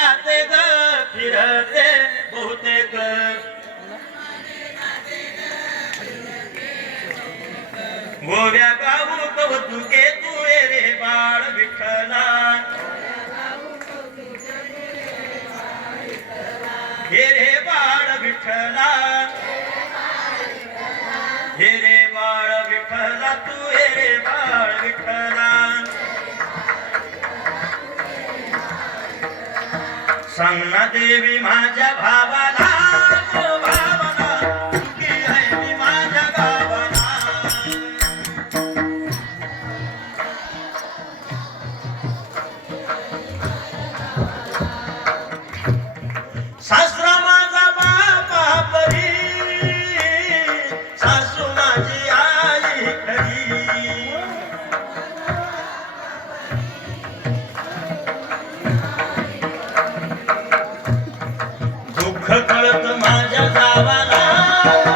जाते ग फिरते बहुतेक गोव्या गाऊ कौतुके तू रे बाळ विठ्ठला. हे रे बाळ विठ्ठला. हे रे बाळ विठ्ठला तू हे रे बाळ विठ्ठला. सांग ना देवी माझ्या भावाला. खळखळत माझ्या गावाला.